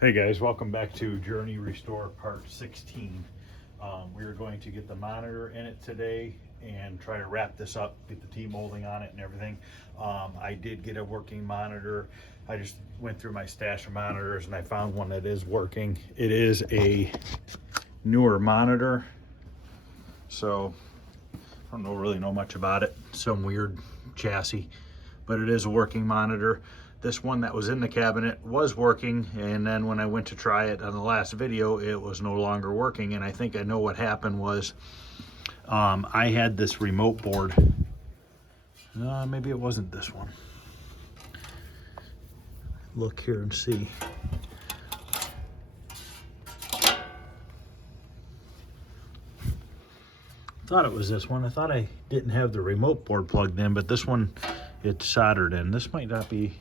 Hey guys, welcome back to Journey Restore Part 16. We are going to get the monitor in it today and try to wrap this up, get the T-molding on it and everything. I did get a working monitor. I just went through my stash of monitors and I found one that is working. It is a newer monitor, so I don't really know much about it. Some weird chassis, but it is a working monitor. This one that was in the cabinet was working, and then when I went to try it on the last video, it was no longer working. And I think I know what happened was I had this remote board. Maybe it wasn't this one. Look here and see. Thought it was this one. I thought I didn't have the remote board plugged in, but this one it's soldered in. This might not be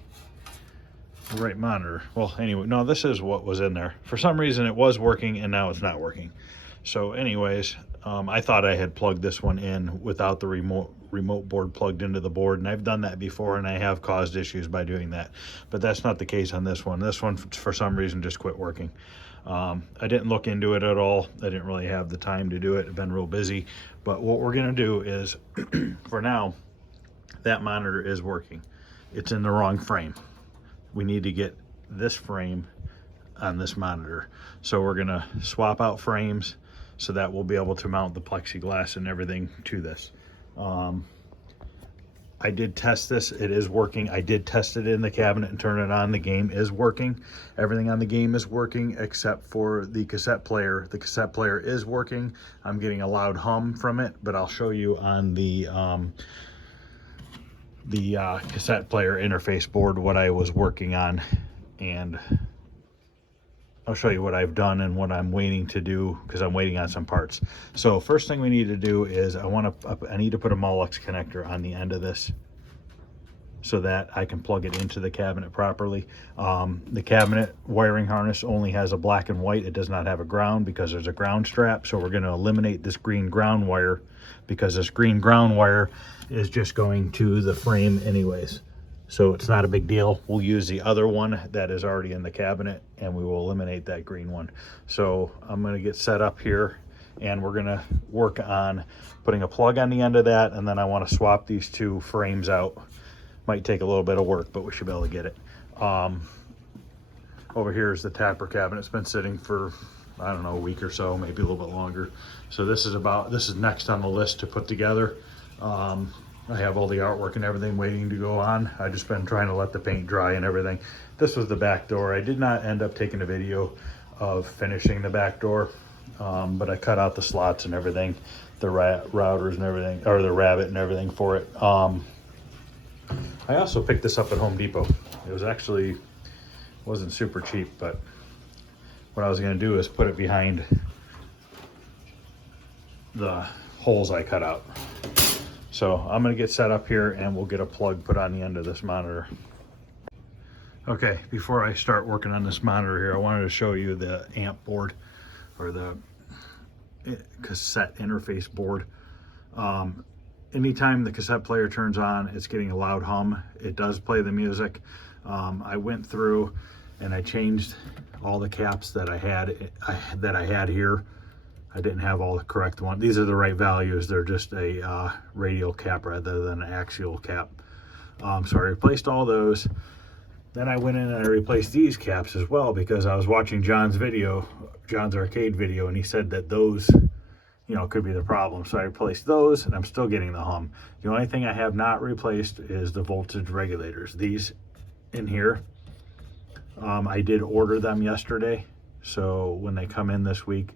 the right monitor. Well, anyway, no, this is what was in there. For some reason it was working and now it's not working. So anyways, I thought I had plugged this one in without the remote board plugged into the board, and I've done that before and I have caused issues by doing that, but that's not the case on this one. This one for some reason just quit working. I didn't look into it at all. I didn't really have the time to do it. I've been real busy, but what we're gonna do is for now, that monitor is working. It's in the wrong frame. We need to get this frame on this monitor. So we're gonna swap out frames so that we'll be able to mount the plexiglass and everything to this. I did test this, it is working. I did test it in the cabinet and turn it on. The game is working. Everything on the game is working except for the cassette player. The cassette player is working. I'm getting a loud hum from it, but I'll show you on the cassette player interface board what I was working on, and I'll show you what I've done and what I'm waiting to do because I'm waiting on some parts. So first thing we need to do is I need to put a Molex connector on the end of this so that I can plug it into the cabinet properly. The cabinet wiring harness only has a black and white. It does not have a ground because there's a ground strap. So we're going to eliminate this green ground wire because this green ground wire is just going to the frame anyways. So it's not a big deal. We'll use the other one that is already in the cabinet and we will eliminate that green one. So I'm going to get set up here and we're going to work on putting a plug on the end of that, and then I want to swap these two frames out. Might take a little bit of work, but we should be able to get it. Over here is the tapper cabinet. It's been sitting for, I don't know, a week or so, maybe a little bit longer. So this is next on the list to put together. I have all the artwork and everything waiting to go on. I've just been trying to let the paint dry and everything. This was the back door. I did not end up taking a video of finishing the back door, but I cut out the slots and everything, the routers and everything, or the rabbit and everything for it. I also picked this up at Home Depot. It was actually, wasn't super cheap, but what I was gonna do is put it behind the holes I cut out. So I'm gonna get set up here and we'll get a plug put on the end of this monitor. Okay, before I start working on this monitor here, I wanted to show you the amp board or the cassette interface board. Anytime the cassette player turns on, it's getting a loud hum. It does play the music. I went through and I changed all the caps that I had here. I didn't have all the correct ones. These are the right values. They're just a radial cap rather than an axial cap. So I replaced all those. Then I went in and I replaced these caps as well because I was watching John's arcade video, and he said that those, could be the problem. So I replaced those and I'm still getting the hum. The only thing I have not replaced is the voltage regulators. These in here, I did order them yesterday. So when they come in this week,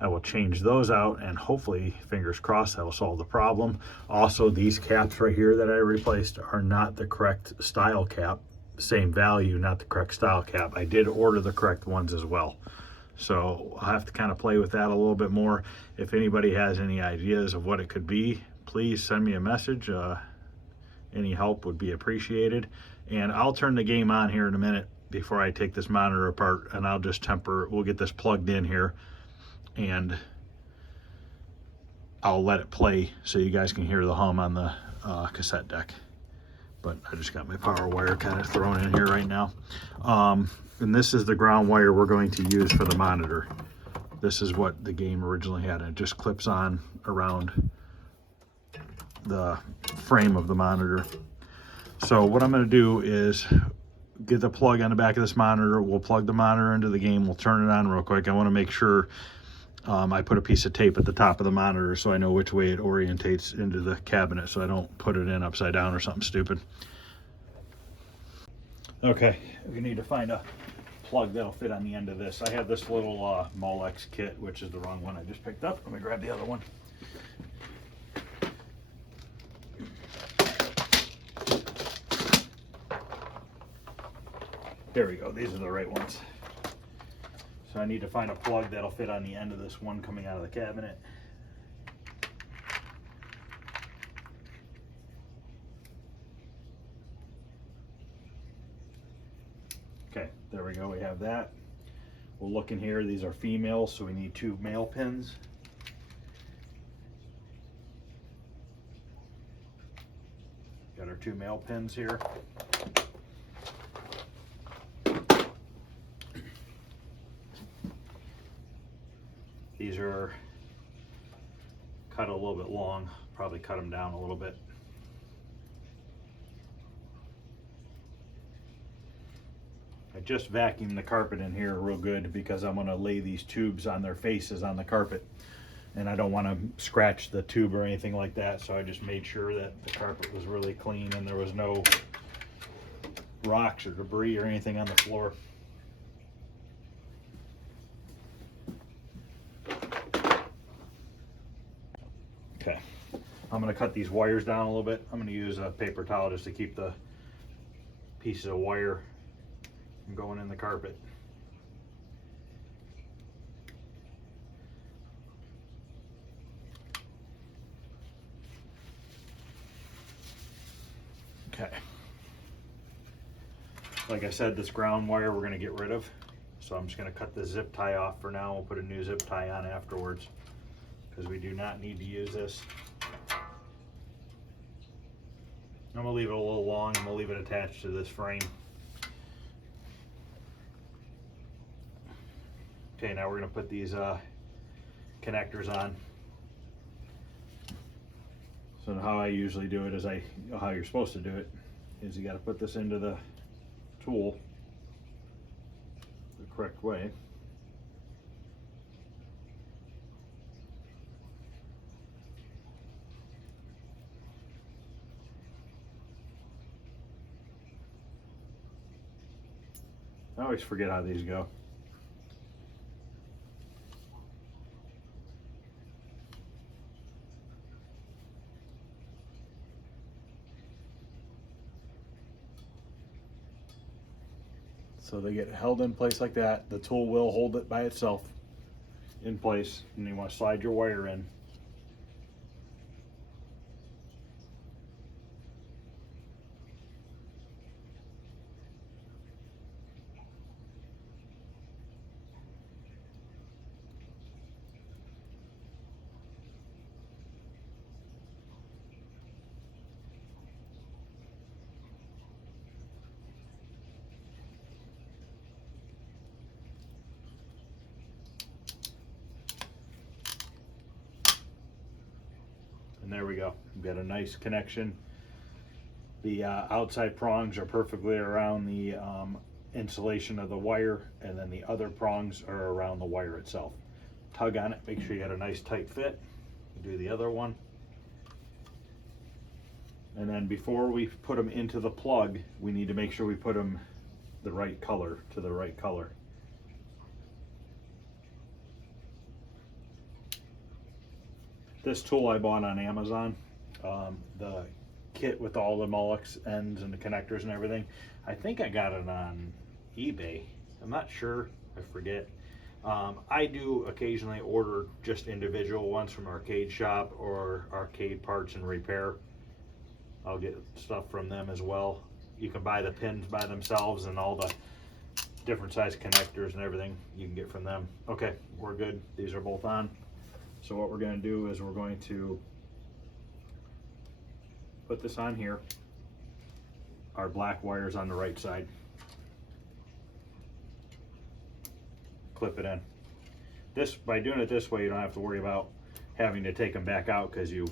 I will change those out and hopefully, fingers crossed, that'll solve the problem. Also, these caps right here that I replaced are not the correct style cap. Same value, not the correct style cap. I did order the correct ones as well. So I'll have to kind of play with that a little bit more. If anybody has any ideas of what it could be, please send me a message. Any help would be appreciated. And I'll turn the game on here in a minute before I take this monitor apart, and I'll just we'll get this plugged in here and I'll let it play so you guys can hear the hum on the cassette deck. but I just got my power wire kind of thrown in here right now. And this is the ground wire we're going to use for the monitor. This is what the game originally had. It just clips on around the frame of the monitor. So what I'm going to do is get the plug on the back of this monitor. We'll plug the monitor into the game. We'll turn it on real quick. I want to make sure I put a piece of tape at the top of the monitor so I know which way it orientates into the cabinet, so I don't put it in upside down or something stupid. Okay, we need to find a plug that'll fit on the end of this. I have this little Molex kit, which is the wrong one I just picked up. Let me grab the other one. There we go, these are the right ones. So I need to find a plug that'll fit on the end of this one coming out of the cabinet. Okay, there we go, we have that. We'll look in here, these are females, so we need 2 male pins. Got our 2 male pins here. These are cut a little bit long, probably cut them down a little bit. I just vacuumed the carpet in here real good because I'm going to lay these tubes on their faces on the carpet, and I don't want to scratch the tube or anything like that, so I just made sure that the carpet was really clean and there was no rocks or debris or anything on the floor. Okay, I'm going to cut these wires down a little bit. I'm going to use a paper towel just to keep the pieces of wire from going in the carpet. Okay. Like I said, this ground wire we're going to get rid of. So I'm just going to cut the zip tie off for now. We'll put a new zip tie on afterwards, because we do not need to use this. I'm going to leave it a little long, and we'll leave it attached to this frame. Okay, now we're going to put these connectors on. So how I usually do it is how you're supposed to do it is you got to put this into the tool the correct way. I always forget how these go. So they get held in place like that. The tool will hold it by itself in place, and you want to slide your wire in. And there we go. We've got a nice connection. The outside prongs are perfectly around the insulation of the wire, and then the other prongs are around the wire itself. Tug on it, make sure you got a nice tight fit. Do the other one. And then before we put them into the plug, we need to make sure we put them the right color, to the right color. This tool I bought on Amazon, the kit with all the Molex ends and the connectors and everything. I think I got it on eBay. I'm not sure, I forget. I do occasionally order just individual ones from Arcade Shop or Arcade Parts and Repair. I'll get stuff from them as well. You can buy the pins by themselves, and all the different size connectors and everything you can get from them. Okay, we're good. These are both on. So what we're going to do is we're going to put this on here. our black wires on the right side. Clip it in. This, by doing it this way, you don't have to worry about having to take them back out because you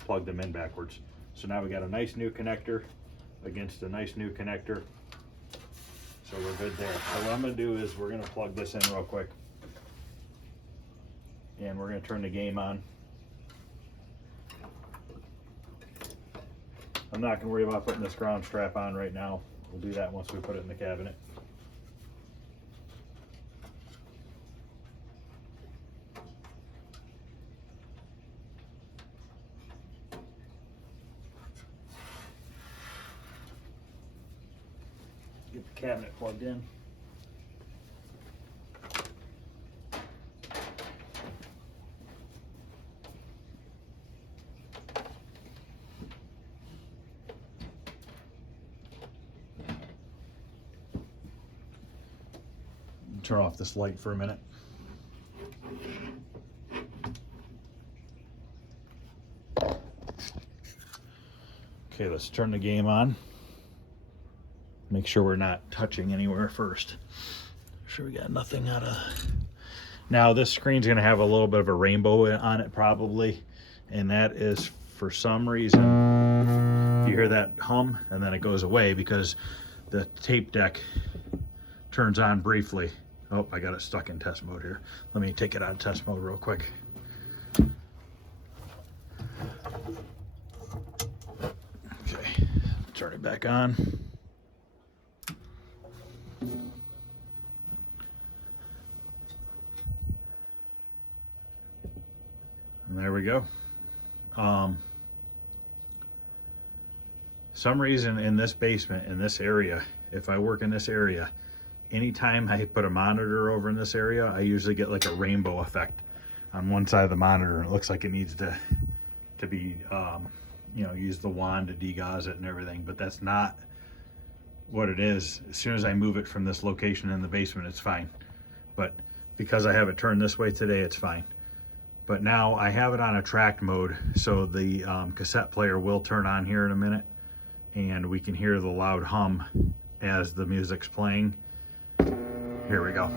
plug them in backwards. So now we got a nice new connector against a nice new connector. So we're good there. So what I'm gonna do is we're gonna plug this in real quick. And we're gonna turn the game on. I'm not gonna worry about putting this ground strap on right now. We'll do that once we put it in the cabinet. Get the cabinet plugged in. Turn off this light for a minute. Okay, let's turn the game on. Make sure we're not touching anywhere first. Make sure we got nothing out of... Now this screen's gonna have a little bit of a rainbow on it probably, and that is for some reason, you hear that hum and then it goes away because the tape deck turns on briefly. Oh, I got it stuck in test mode here. Let me take it out of test mode real quick. Okay, turn it back on. And there we go. Some reason in this basement, in this area, if I work in this area, anytime I put a monitor over in this area, I usually get like a rainbow effect on one side of the monitor. It looks like it needs to be, you know, use the wand to degauss it and everything, but that's not what it is. As soon as I move it from this location in the basement, it's fine. But because I have it turned this way today, it's fine. But now I have it on attract mode, so the cassette player will turn on here in a minute, and we can hear the loud hum as the music's playing. Here we go.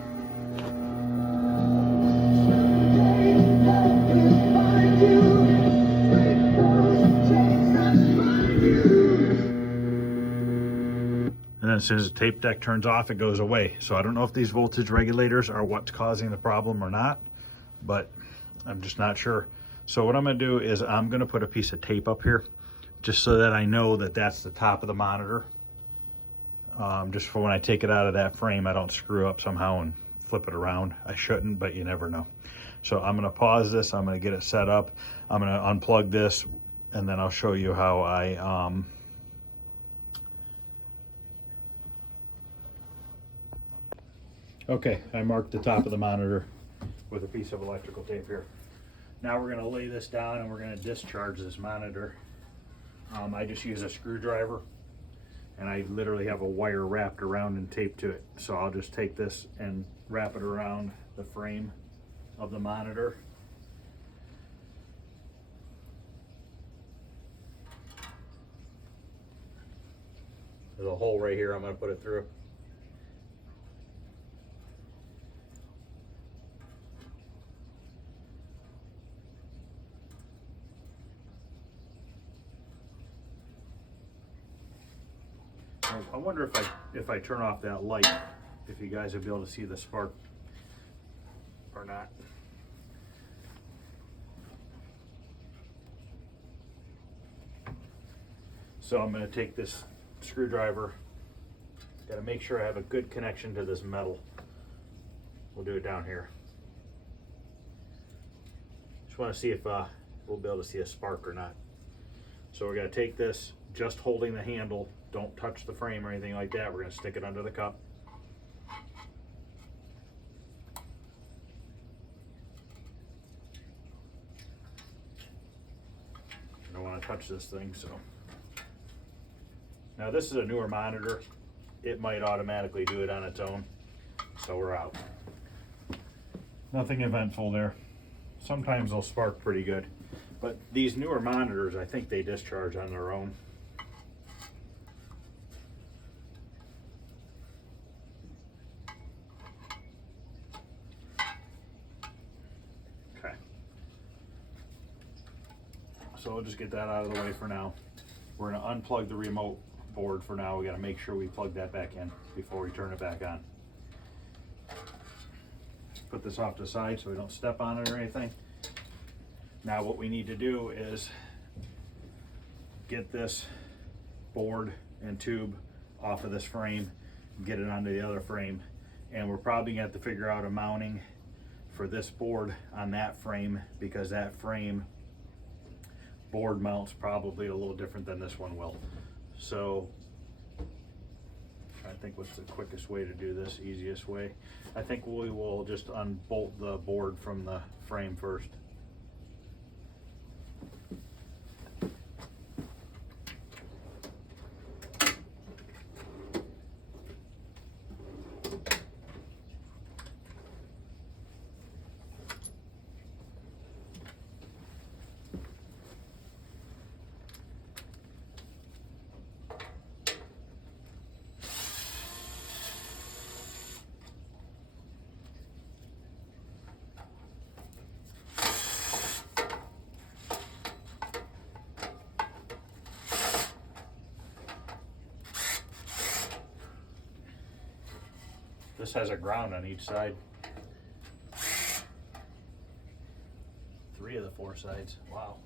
And then as soon as the tape deck turns off, it goes away. So I don't know if these voltage regulators are what's causing the problem or not, but I'm just not sure. So what I'm gonna do is I'm gonna put a piece of tape up here just so that I know that that's the top of the monitor. Just for when I take it out of that frame, I don't screw up somehow and flip it around. I shouldn't, but you never know. So I'm gonna pause this, I'm gonna get it set up, I'm gonna unplug this, and then I'll show you how I okay, I marked the top of the monitor with a piece of electrical tape here. Now we're gonna lay this down and we're gonna discharge this monitor. I just use a screwdriver, and I literally have a wire wrapped around and taped to it. So I'll just take this and wrap it around the frame of the monitor. There's a hole right here I'm gonna put it through. I wonder if I turn off that light, if you guys will be able to see the spark or not. So I'm going to take this screwdriver. Got to make sure I have a good connection to this metal. We'll do it down here. Just want to see if we'll be able to see a spark or not. So we're going to take this, just holding the handle. Don't touch the frame or anything like that. We're going to stick it under the cup. I don't want to touch this thing, so. Now this is a newer monitor. It might automatically do it on its own. So we're out. Nothing eventful there. Sometimes they'll spark pretty good. But these newer monitors, I think they discharge on their own. So we'll just get that out of the way for now. We're gonna unplug the remote board for now. We gotta make sure we plug that back in before we turn it back on. Put this off to the side so we don't step on it or anything. Now what we need to do is get this board and tube off of this frame, get it onto the other frame, and we're probably gonna have to figure out a mounting for this board on that frame, because that frame board mounts probably a little different than this one will. So I think what's the quickest way to do this, easiest way? I think we will just unbolt the board from the frame first. This has a ground on each side. 3 of the 4 sides, wow.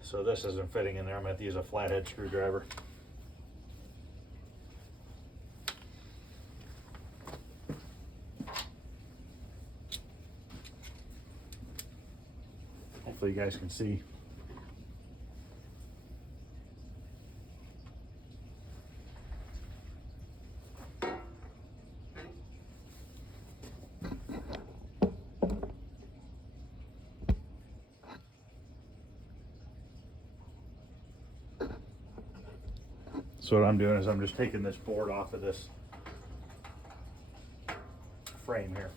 So this isn't fitting in there. I'm gonna have to use a flathead screwdriver. Hopefully you guys can see. So what I'm doing is I'm just taking this board off of this frame here.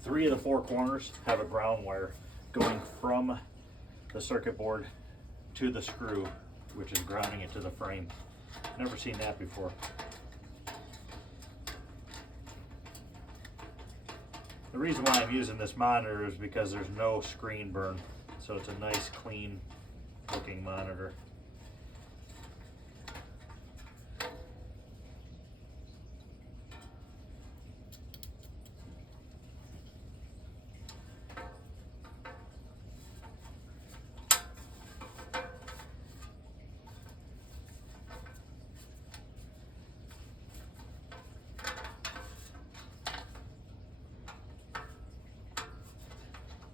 Three of the 4 corners have a ground wire going from the circuit board to the screw, which is grounding it to the frame. Never seen that before. The reason why I'm using this monitor is because there's no screen burn, so it's a nice clean looking monitor.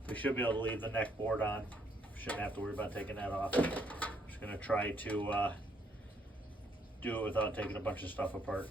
We should be able to leave the neck board on. Shouldn't have to worry about taking that off. I'm just gonna try to do it without taking a bunch of stuff apart.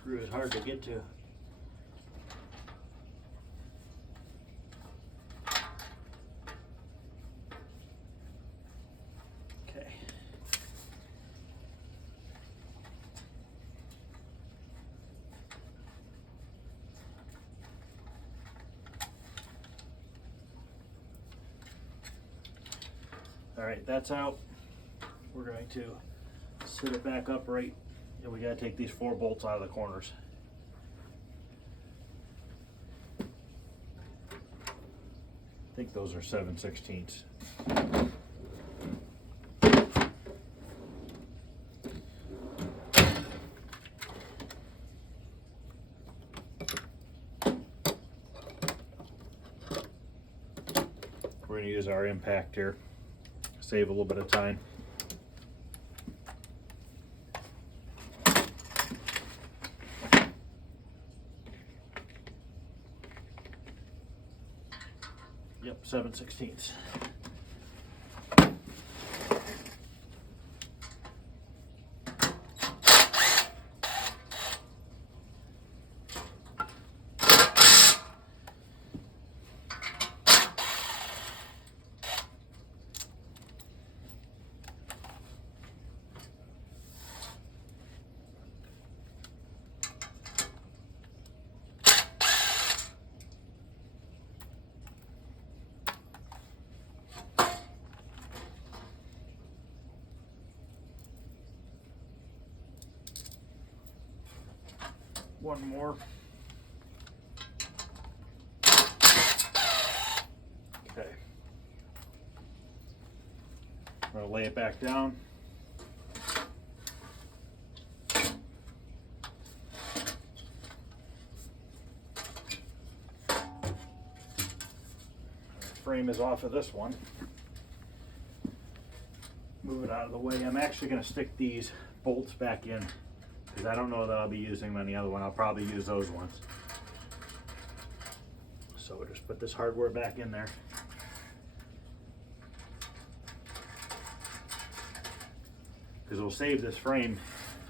Screw is hard to get to. Okay. All right, that's out. We're going to sit it back upright. And we got to take these 4 bolts out of the corners. I think those are 7/16. We're going to use our impact here, save a little bit of time. Yep, 7/16. one more. Okay. I'm going to lay it back down. Frame is off of this one. Move it out of the way. I'm actually going to stick these bolts back in because I don't know that I'll be using them on the other one. I'll probably use those ones. So we'll just put this hardware back in there. Because we'll save this frame,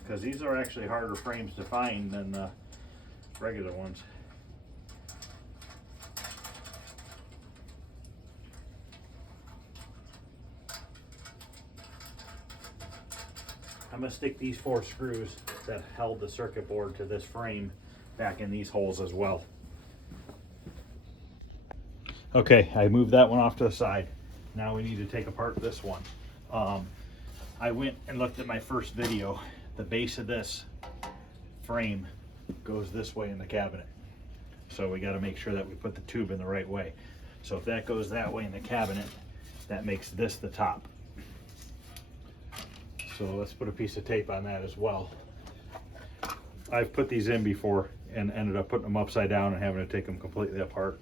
because these are actually harder frames to find than the regular ones. I'm going to stick these 4 screws that held the circuit board to this frame back in these holes as well. Okay, I moved that one off to the side. Now we need to take apart this one. I went and looked at my first video. The base of this frame goes this way in the cabinet. So we got to make sure that we put the tube in the right way. So if that goes that way in the cabinet, that makes this the top. So let's put a piece of tape on that as well. I've put these in before and ended up putting them upside down and having to take them completely apart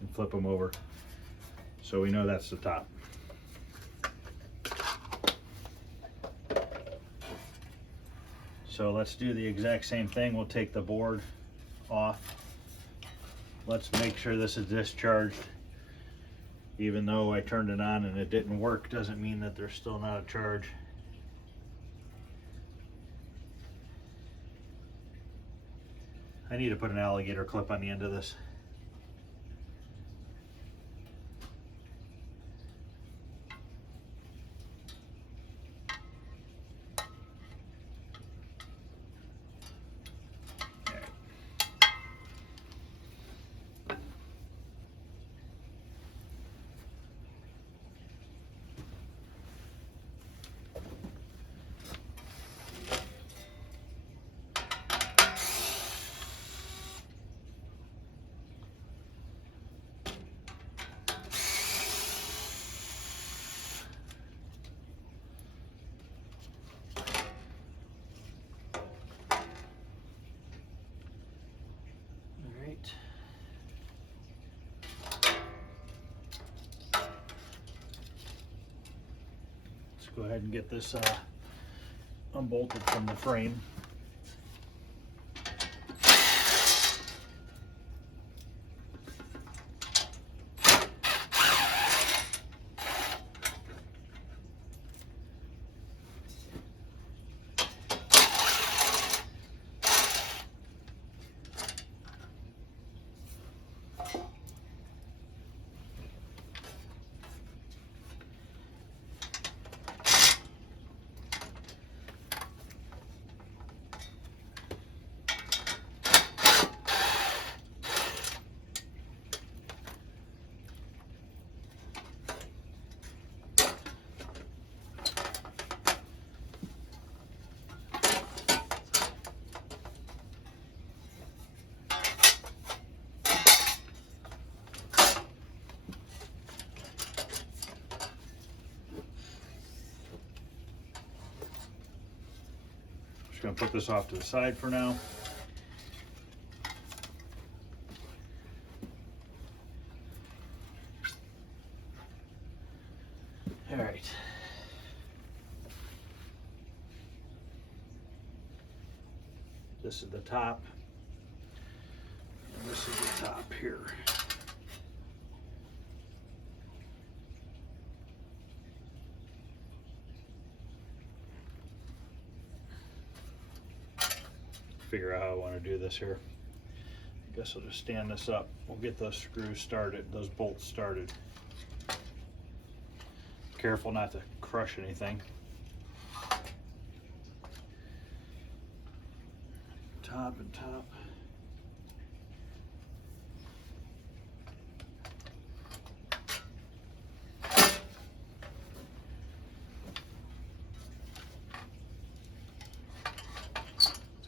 and flip them over. So we know that's the top. So let's do the exact same thing. We'll take the board off. Let's make sure this is discharged. Even though I turned it on and it didn't work, doesn't mean that there's still not a charge. I need to put an alligator clip on the end of this. Go ahead and get this unbolted from the frame. Going to put this off to the side for now. All right. This is the top, and this is the top here. Figure out how I want to do this here. I guess I'll just stand this up. We'll get those screws started, those bolts started. Careful not to crush anything. Top and top.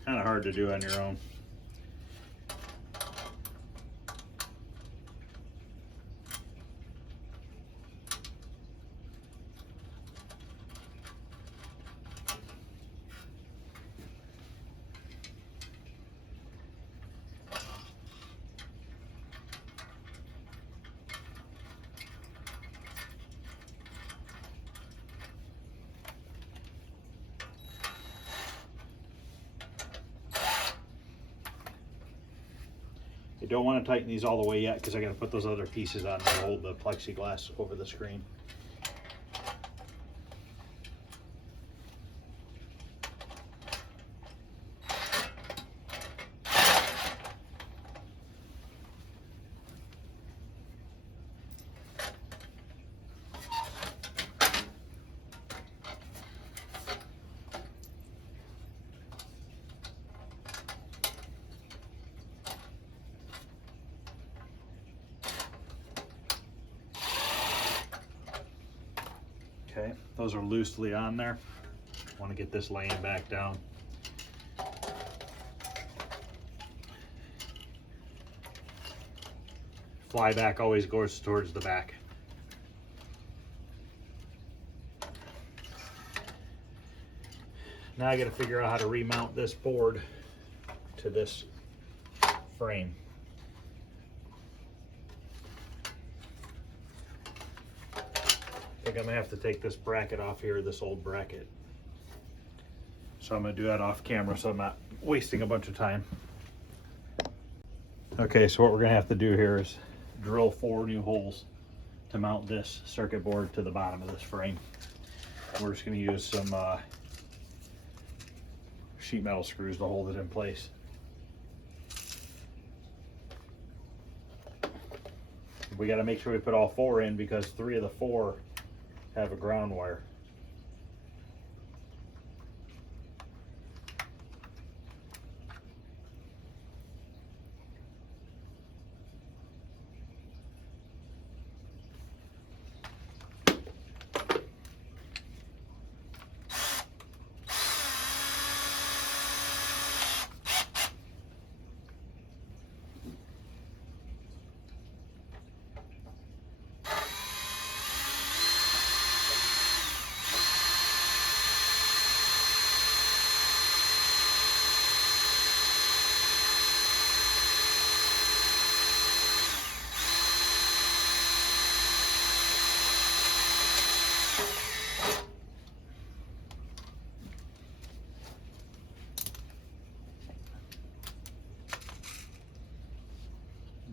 Kind of hard to do on your own. I don't want to tighten these all the way yet because I got to put those other pieces on to hold the plexiglass over the screen. Okay, those are loosely on there. Want to get this laying back down. Fly back always goes towards the back. Now I got to figure out how to remount this board to this frame. I think I'm gonna have to take this bracket off here, this old bracket. So I'm gonna do that off camera so I'm not wasting a bunch of time. Okay, so what we're gonna have to do here is drill 4 new holes to mount this circuit board to the bottom of this frame. We're just gonna use some sheet metal screws to hold it in place. We gotta make sure we put all 4 in because 3 of the 4 have a ground wire.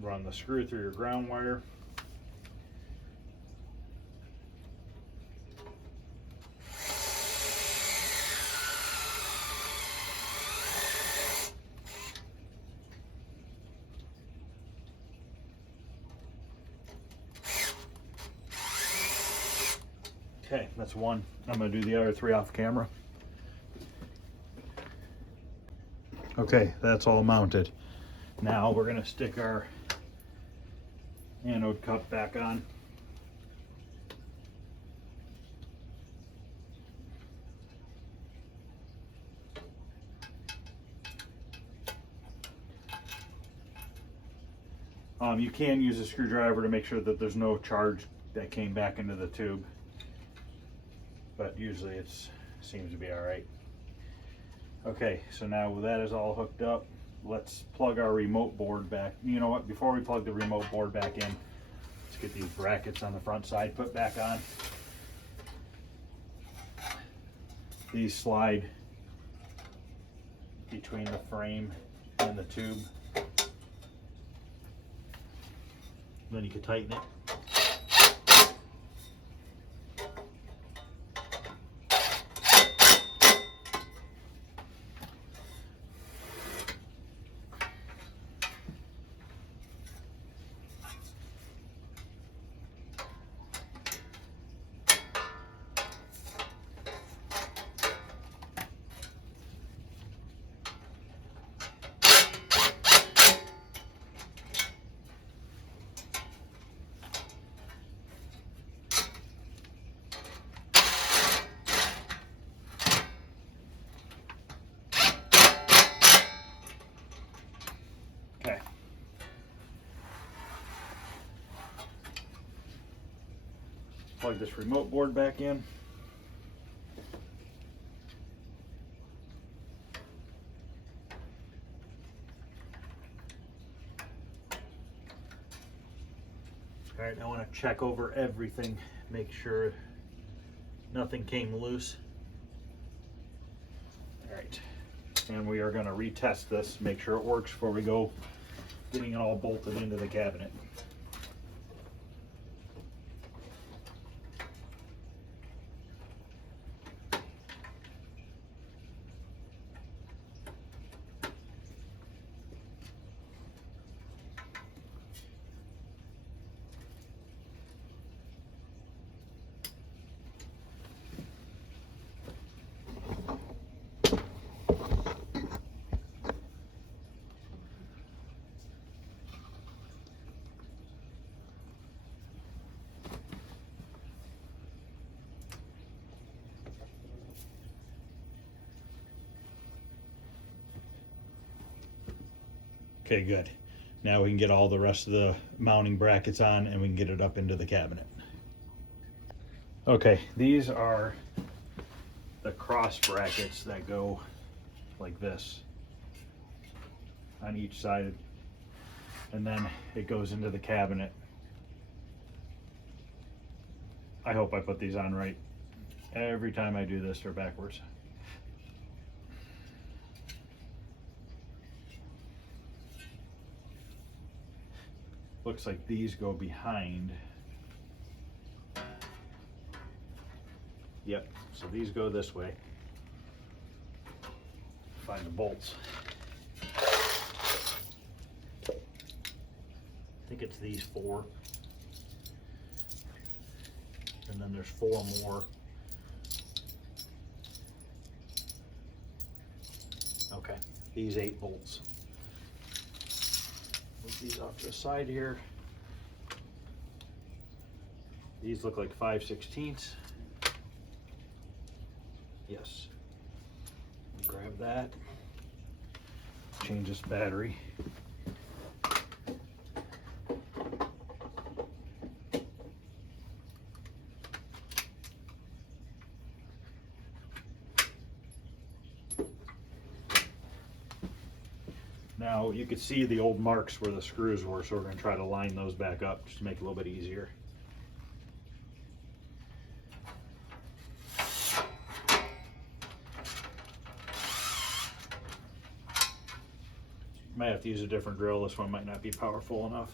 Run the screw through your ground wire. Okay, that's one. I'm going to do the other 3 off camera. Okay, that's all mounted. Now we're going to stick our anode cup back on. You can use a screwdriver to make sure that there's no charge that came back into the tube, but usually it seems to be all right. Okay, so now that is all hooked up, let's plug our remote board back. You know what, before we plug the remote board back in, let's get these brackets on the front side put back on. These slide between the frame and the tube. Then you can tighten it. Okay. Plug this remote board back in. All right, I want to check over everything, make sure nothing came loose. All right, and we are going to retest this, make sure it works before we go getting it all bolted into the cabinet. Okay, good. Now we can get all the rest of the mounting brackets on and we can get it up into the cabinet. Okay, these are the cross brackets that go like this on each side, and then it goes into the cabinet. I hope I put these on right. Every time I do this, they're backwards. Looks like these go behind. Yep, so these go this way. Find the bolts. I think it's these 4. And then there's 4 more. Okay, these 8 bolts. Move these off to the side here. These look like 5/16. Yes. Grab that. Change this battery. Now you could see the old marks where the screws were, so we're going to try to line those back up just to make it a little bit easier. Might have to use a different drill. This one might not be powerful enough.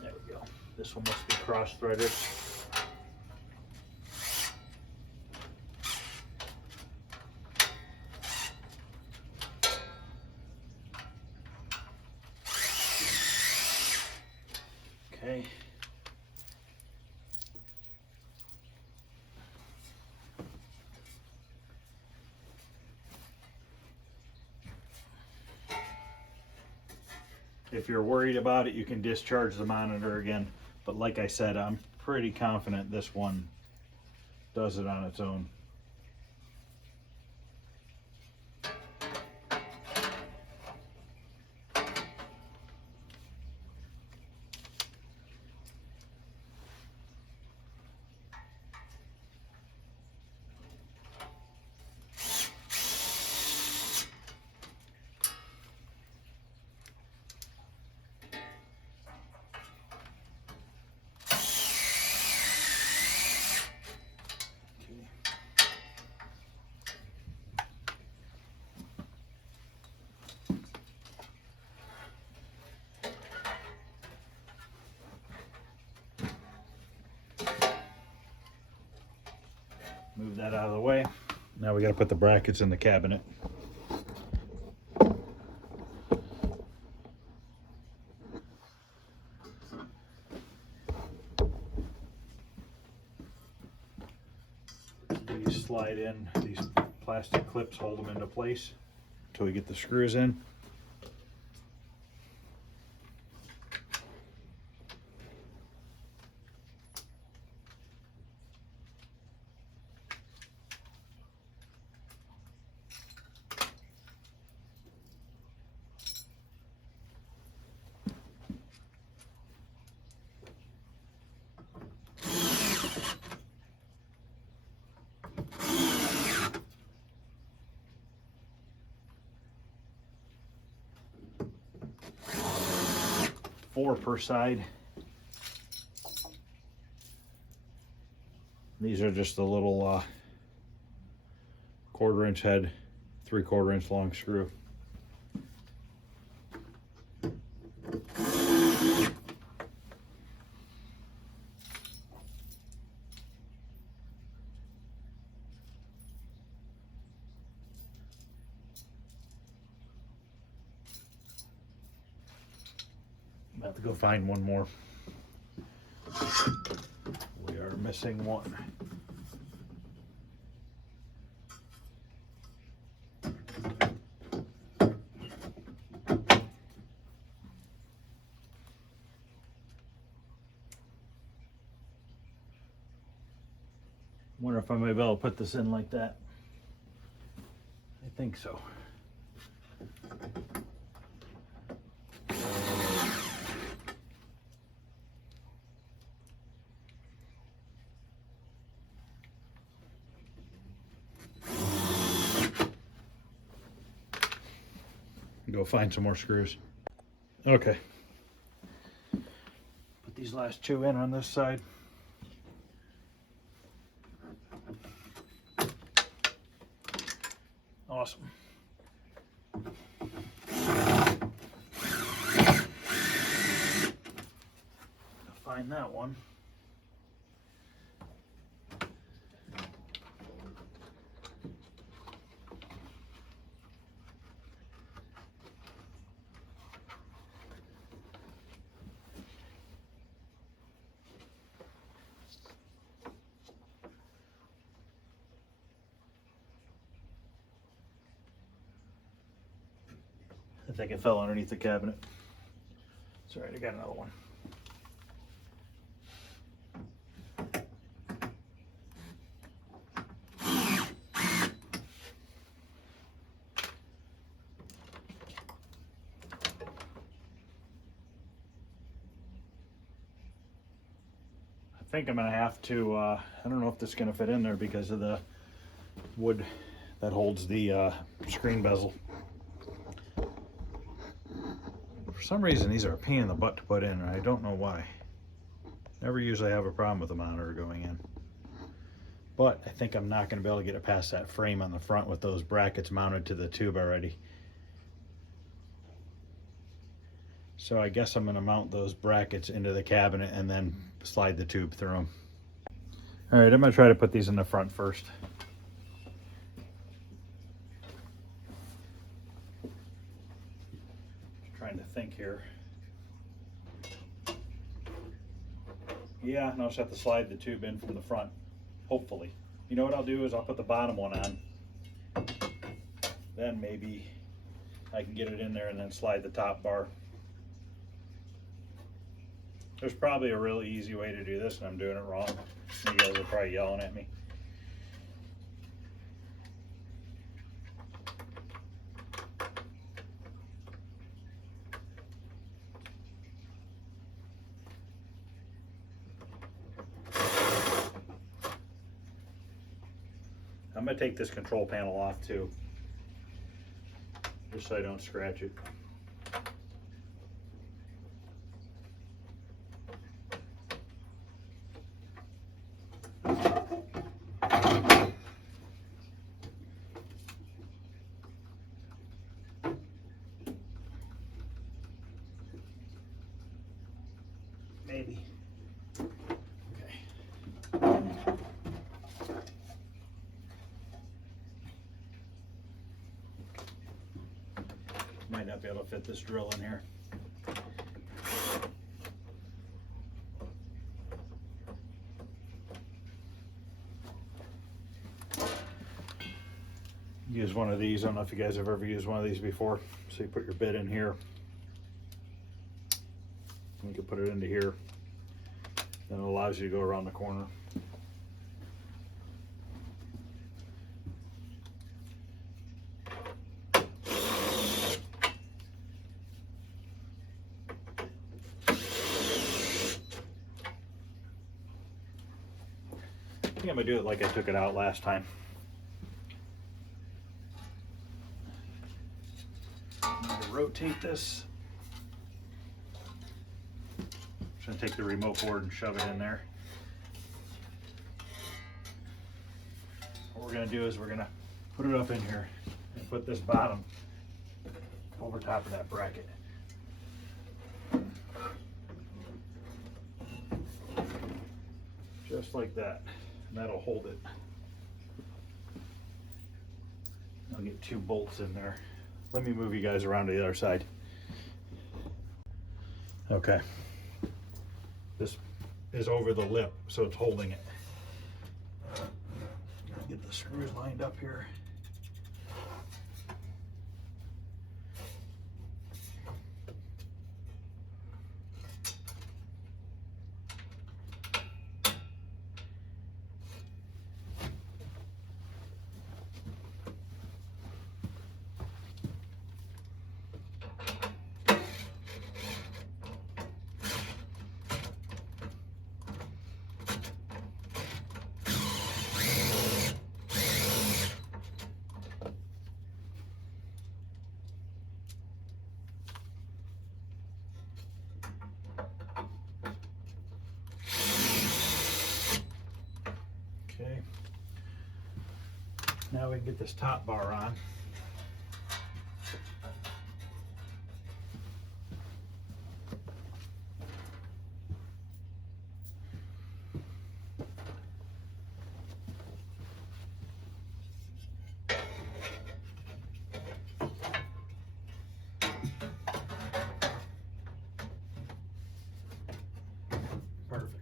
There we go. This one must be cross-threaded. Okay. If you're worried about it, you can discharge the monitor again. But like I said, I'm pretty confident this one does it on its own. Move that out of the way. Now we got to put the brackets in the cabinet. These slide in, these plastic clips hold them into place until we get the screws in. Four per side. These are just the little 1/4 inch head, 3/4 inch long screw. I'm about to go find one more. We are missing one. Wonder if I may be able to put this in like that. I think so. Go find some more screws. Okay. Put these last 2 in on this side. Awesome. Find that one. I think it fell underneath the cabinet. It's all right, I got another one. I think I'm gonna have to, I don't know if this is gonna fit in there because of the wood that holds the screen bezel. For some reason, these are a pain in the butt to put in, and I don't know why. Never usually have a problem with the monitor going in. But I think I'm not gonna be able to get it past that frame on the front with those brackets mounted to the tube already. So I guess I'm gonna mount those brackets into the cabinet and then slide the tube through them. All right, I'm gonna try to put these in the front first. Trying to think here. Yeah, and I'll just have to slide the tube in from the front, hopefully. You know what I'll do is I'll put the bottom one on. Then maybe I can get it in there and then slide the top bar. There's probably a really easy way to do this and I'm doing it wrong. You guys are probably yelling at me. I'm gonna take this control panel off too, just so I don't scratch it. Maybe. Okay. Might not be able to fit this drill in here. Use one of these. I don't know if you guys have ever used one of these before. So you put your bit in here. You can put it into here. Then it allows you to go around the corner. I think I'm gonna do it like I took it out last time. I'm gonna rotate this. Just gonna take the remote cord and shove it in there. What we're gonna do is we're gonna put it up in here and put this bottom over top of that bracket. Just like that, and that'll hold it. I'll get 2 bolts in there. Let me move you guys around to the other side. Okay. This is over the lip, so it's holding it. Get the screws lined up here. Okay. Now we can get this top bar on. Perfect.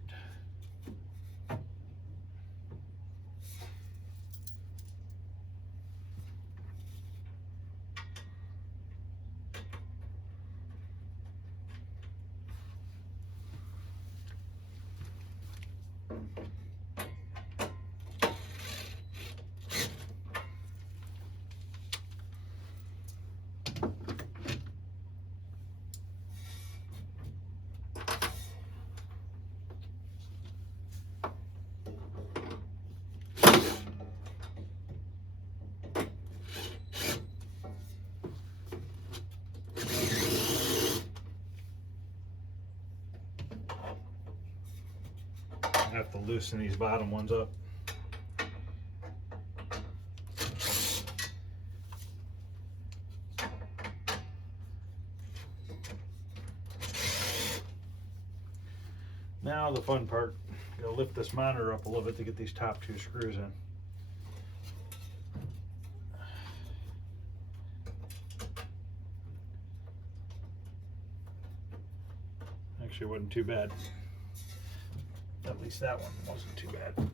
I have to loosen these bottom ones up. Now the fun part, gotta lift this monitor up a little bit to get these top 2 screws in. Actually, it wasn't too bad. At least that one wasn't too bad.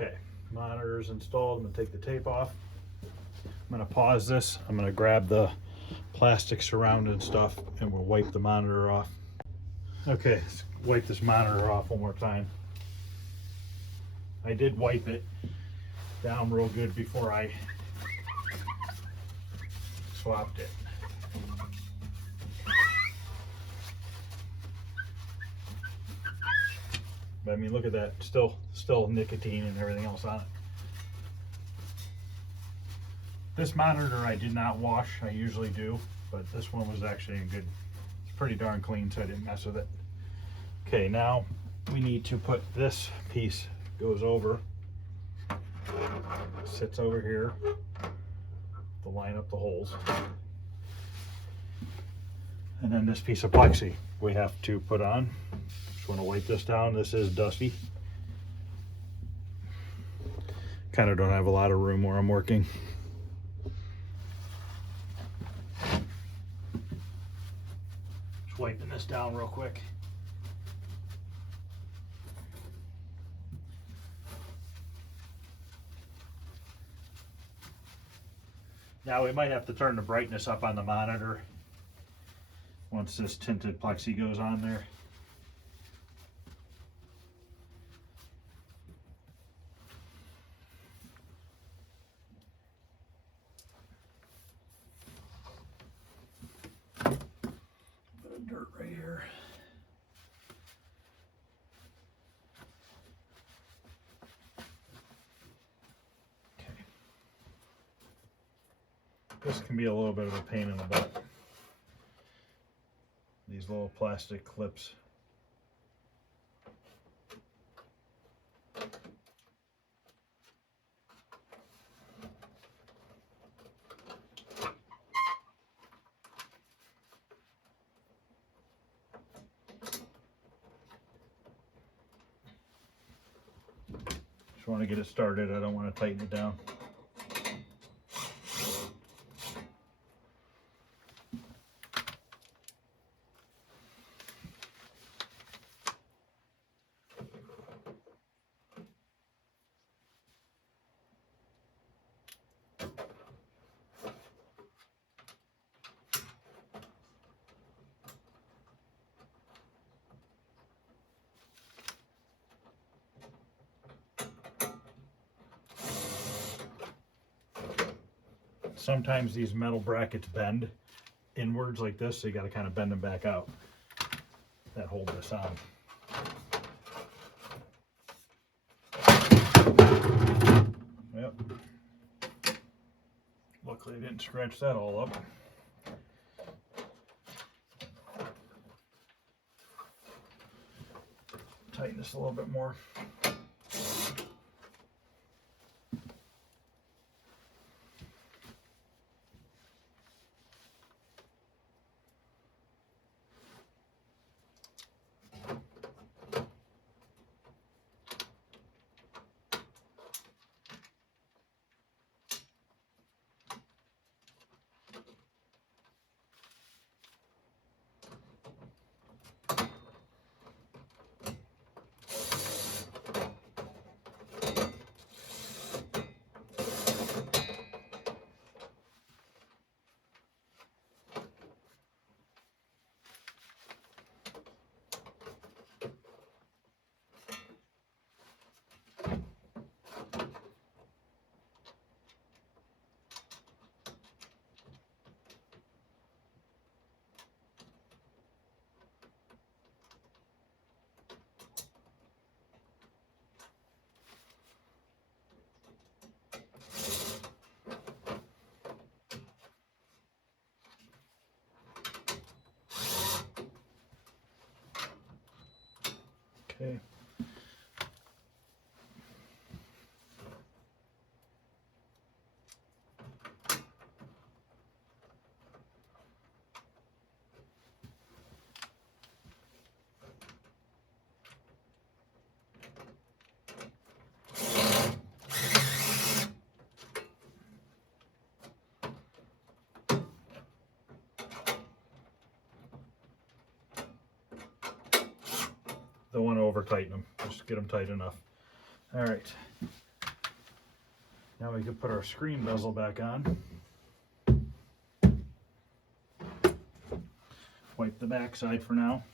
Okay, monitor's installed. I'm gonna take the tape off. I'm gonna pause this. I'm gonna grab the plastic surround and stuff, and we'll wipe the monitor off. Okay, let's wipe this monitor off one more time. I did wipe it down real good before I swapped it. But I mean, look at that, still nicotine and everything else on it. This monitor I did not wash, I usually do, but this one was actually in good, it's pretty darn clean, so I didn't mess with it. Okay, now we need to put this piece, goes over, sits over here to line up the holes. And then this piece of plexi we have to put on. Just want to wipe this down. This is dusty. Kind of don't have a lot of room where I'm working. Just wiping this down real quick. Now we might have to turn the brightness up on the monitor once this tinted plexi goes on there. Bit of dirt right here. Okay. This can be a little bit of a pain in the butt. These little plastic clips. Just want to get it started. I don't want to tighten it down. Sometimes these metal brackets bend inwards like this, so you got to kind of bend them back out that hold this on. Yep. Luckily I didn't scratch that all up. Tighten this a little bit more. Okay. Don't want to over tighten them, just get them tight enough. All right, now we can put our screen bezel back on. Wipe the back side for now.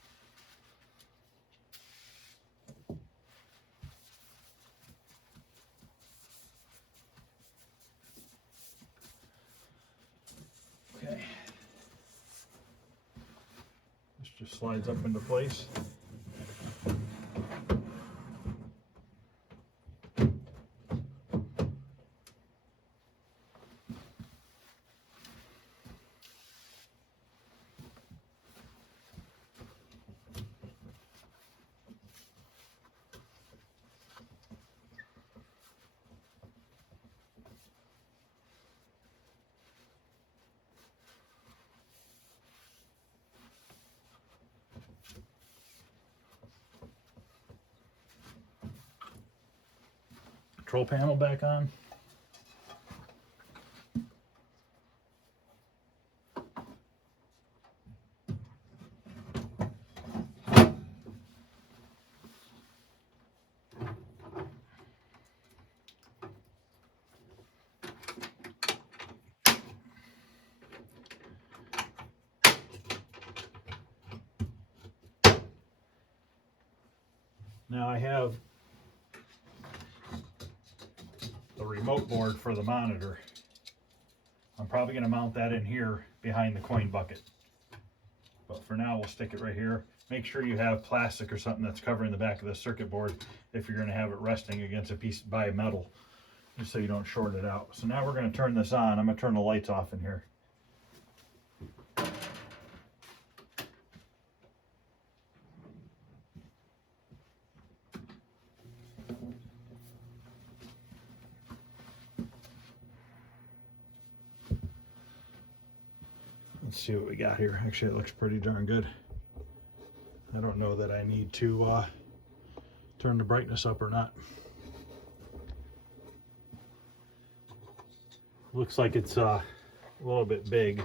Okay, this just slides up into place. Control panel back on. I have the remote board for the monitor. I'm probably going to mount that in here behind the coin bucket. But for now, we'll stick it right here. Make sure you have plastic or something that's covering the back of the circuit board if you're going to have it resting against a piece by metal, just so you don't short it out. So now we're going to turn this on. I'm going to turn the lights off in here. Let's see what we got here. Actually, it looks pretty darn good. I don't know that I need to turn the brightness up or not. Looks like it's a little bit big.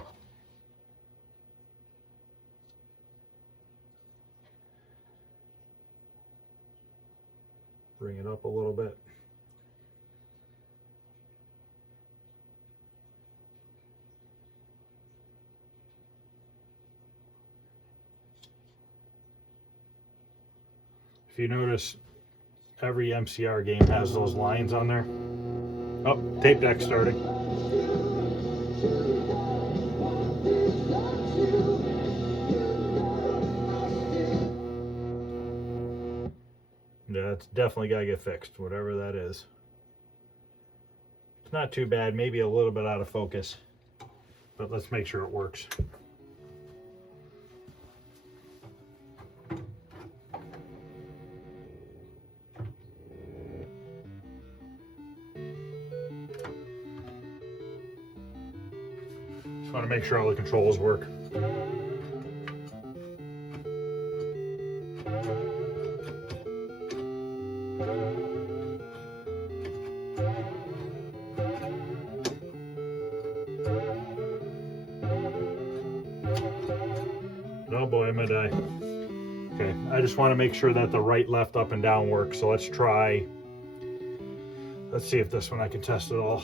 Bring it up a little bit. If you notice, every MCR game has those lines on there. Oh, tape deck starting. Yeah, it's definitely got to get fixed, whatever that is. It's not too bad, maybe a little bit out of focus, but let's make sure it works. Just want to make sure all the controls work. Oh boy, I'm gonna die. Okay, I just want to make sure that the right, left, up, and down works. So let's try. Let's see if this one I can test it all.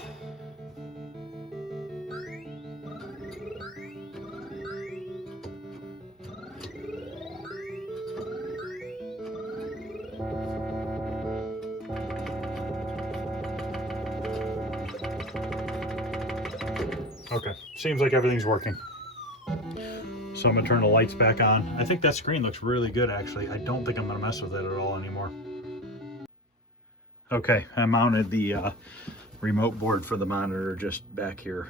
Okay, seems like everything's working. So I'm gonna turn the lights back on. I think that screen looks really good, actually. I don't think I'm gonna mess with it at all anymore. Okay, I mounted the remote board for the monitor just back here.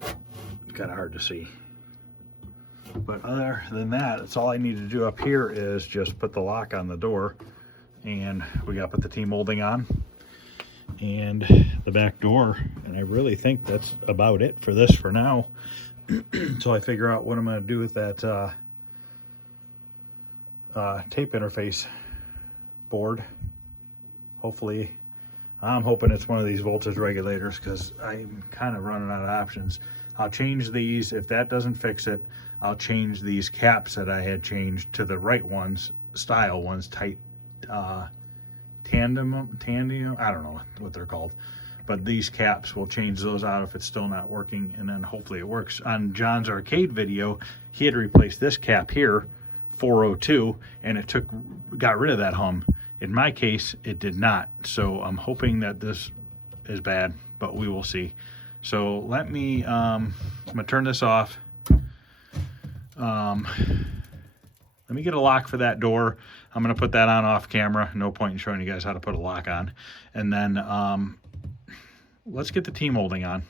It's kind of hard to see. But other than that, that's all I need to do up here is just put the lock on the door, and we got to put the T-molding on and the back door, and I really think that's about it for this for now. So I figure out what I'm going to do with that tape interface board. Hopefully, I'm hoping it's one of these voltage regulators, because I'm kind of running out of options. I'll change these. If that doesn't fix it, I'll change these caps that I had changed to the right ones, style ones, tight tandem, I don't know what they're called. But these caps, will change those out if it's still not working, and then hopefully it works. On John's arcade video, he had replaced this cap here, 402, and it got rid of that hum. In my case, it did not. So I'm hoping that this is bad, but we will see. So let me, I'm gonna turn this off. Let me get a lock for that door. I'm gonna put that on off camera. No point in showing you guys how to put a lock on. And then let's get the T-molding on,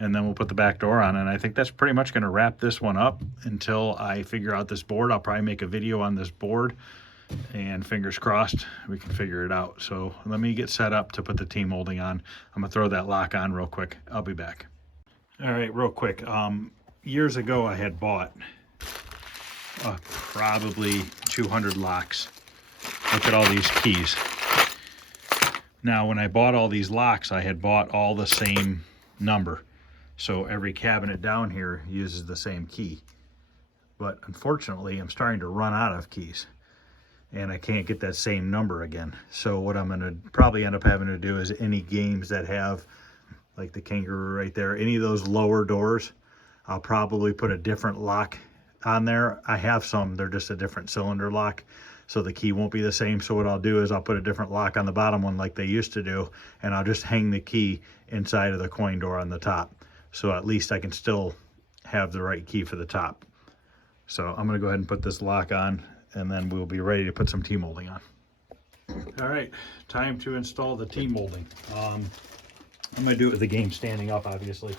and then we'll put the back door on. And I think that's pretty much gonna wrap this one up until I figure out this board. I'll probably make a video on this board, and fingers crossed we can figure it out. So let me get set up to put the T-molding on. I'm gonna throw that lock on real quick. I'll be back. All right, real quick. Years ago I had bought probably 200 locks. Look at all these keys. Now, when I bought all these locks, I had bought all the same number. So every cabinet down here uses the same key. But unfortunately, I'm starting to run out of keys, and I can't get that same number again. So what I'm gonna probably end up having to do is any games that have, like the Kangaroo right there, any of those lower doors, I'll probably put a different lock on there. I have some, they're just a different cylinder lock. so the key won't be the same. So what I'll do is I'll put a different lock on the bottom one like they used to do, and I'll just hang the key inside of the coin door on the top. So at least I can still have the right key for the top. So I'm gonna go ahead and put this lock on, and then we'll be ready to put some T-molding on. All right, time to install the T-molding. I'm gonna do it with the game standing up, obviously.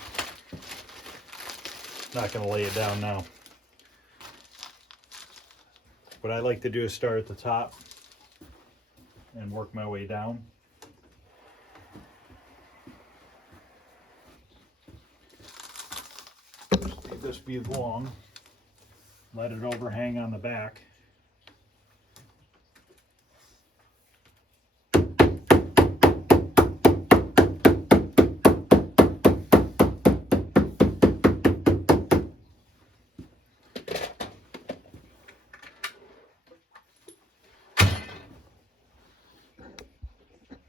Not gonna lay it down now. What I like to do is start at the top and work my way down. Just leave this be long. Let it overhang on the back.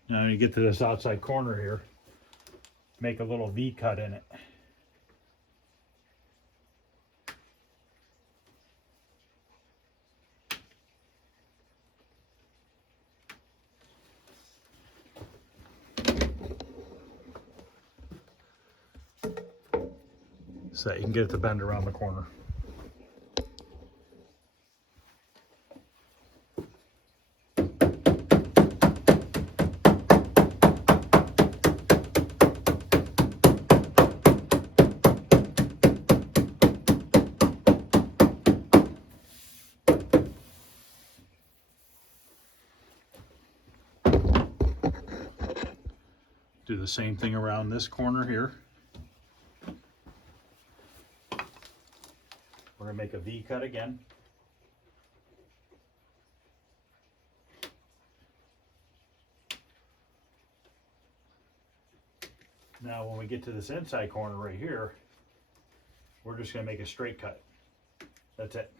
Now you get to this outside corner here, make a little V cut in it. So that you can get it to bend around the corner. Do the same thing around this corner here. We're going to make a V cut again. Now when we get to this inside corner right here, we're just going to make a straight cut. That's it.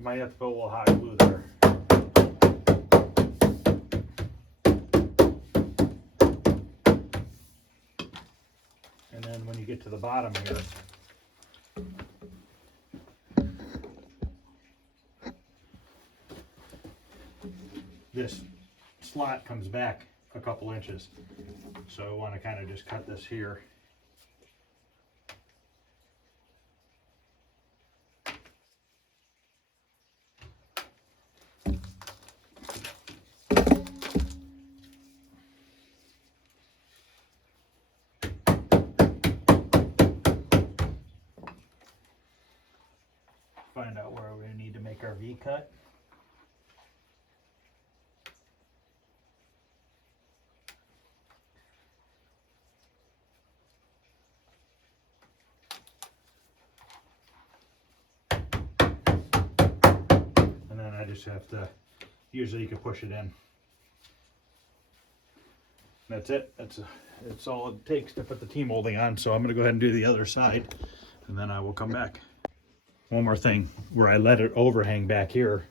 Might have to put a little hot glue there. And then when you get to the bottom here, this slot comes back a couple inches. So I want to kind of just cut this here. Find out where we need to make our V cut. And then I just have to, usually you can push it in. That's it. That's all it takes to put the T-molding on. So I'm going to go ahead and do the other side, and then I will come back. One more thing, where I let it overhang back here,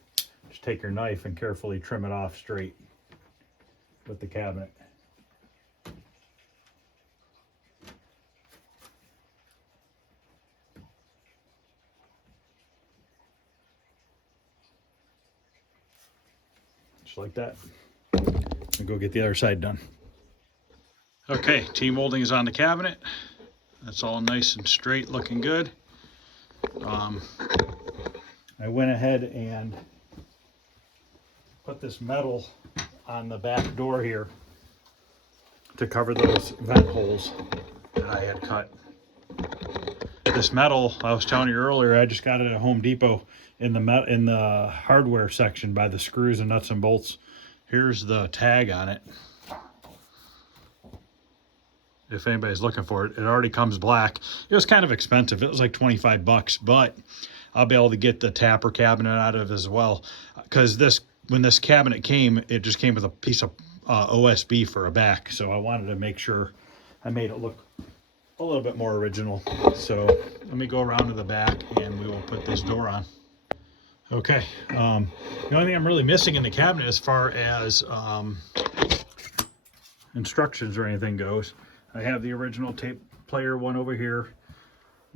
just take your knife and carefully trim it off straight with the cabinet. Just like that. And go get the other side done. Okay, T-molding is on the cabinet. That's all nice and straight, looking good. I went ahead and put this metal on the back door here to cover those vent holes that I had cut. This metal, I was telling you earlier, I just got it at Home Depot in the hardware section by the screws and nuts and bolts. Here's the tag on it. If anybody's looking for it, it already comes black. It was kind of expensive. It was like 25 bucks, but I'll be able to get the tapper cabinet out of it as well. Because when this cabinet came, it just came with a piece of OSB for a back. So I wanted to make sure I made it look a little bit more original. So let me go around to the back and we will put this door on. Okay, the only thing I'm really missing in the cabinet as far as instructions or anything goes, I have the original tape player one over here,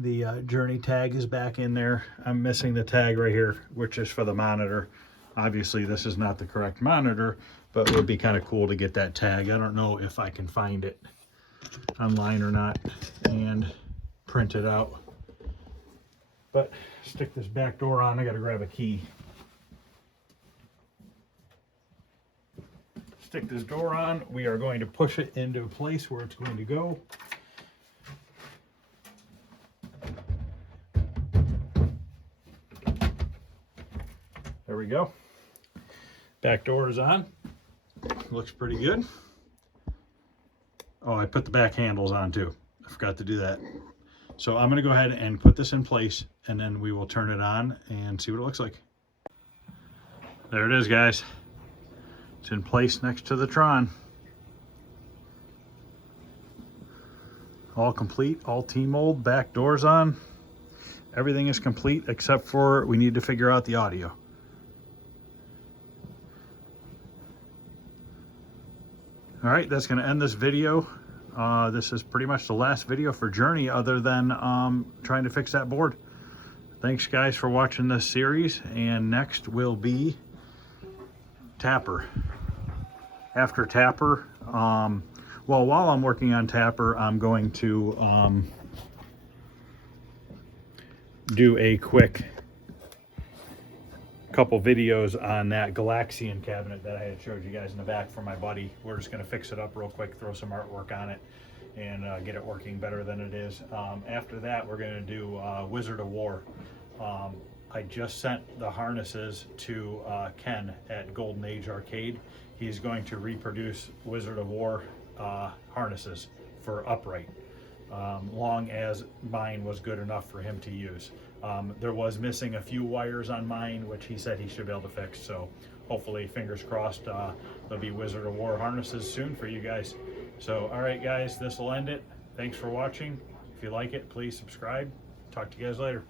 The Journey tag is back in there. I'm missing the tag right here, which is for the monitor. Obviously, this is not the correct monitor, but it would be kind of cool to get that tag. I don't know if I can find it online or not and print it out. But stick this back door on. I got to grab a key. Stick this door on. We are going to push it into a place where it's going to go. There we go. Back door is on. Looks pretty good. Oh, I put the back handles on too. I forgot to do that. So I'm going to go ahead and put this in place, and then we will turn it on and see what it looks like. There it is, guys. It's in place next to the Tron. All complete, all T-mold, back doors on. Everything is complete except for we need to figure out the audio. All right, that's going to end this video. This is pretty much the last video for Journey other than trying to fix that board. Thanks, guys, for watching this series. And next will be Tapper. After Tapper, well, while I'm working on Tapper, I'm going to do a quick couple videos on that Galaxian cabinet that I had showed you guys in the back for my buddy. We're just going to fix it up real quick, throw some artwork on it, and get it working better than it is. After that, we're going to do Wizard of War. I just sent the harnesses to Ken at Golden Age Arcade. He's going to reproduce Wizard of War harnesses for upright, long as mine was good enough for him to use. There was missing a few wires on mine, which he said he should be able to fix. So hopefully, fingers crossed, there'll be Wizard of War harnesses soon for you guys. So, all right, guys, this will end it. Thanks for watching. If you like it, please subscribe. Talk to you guys later.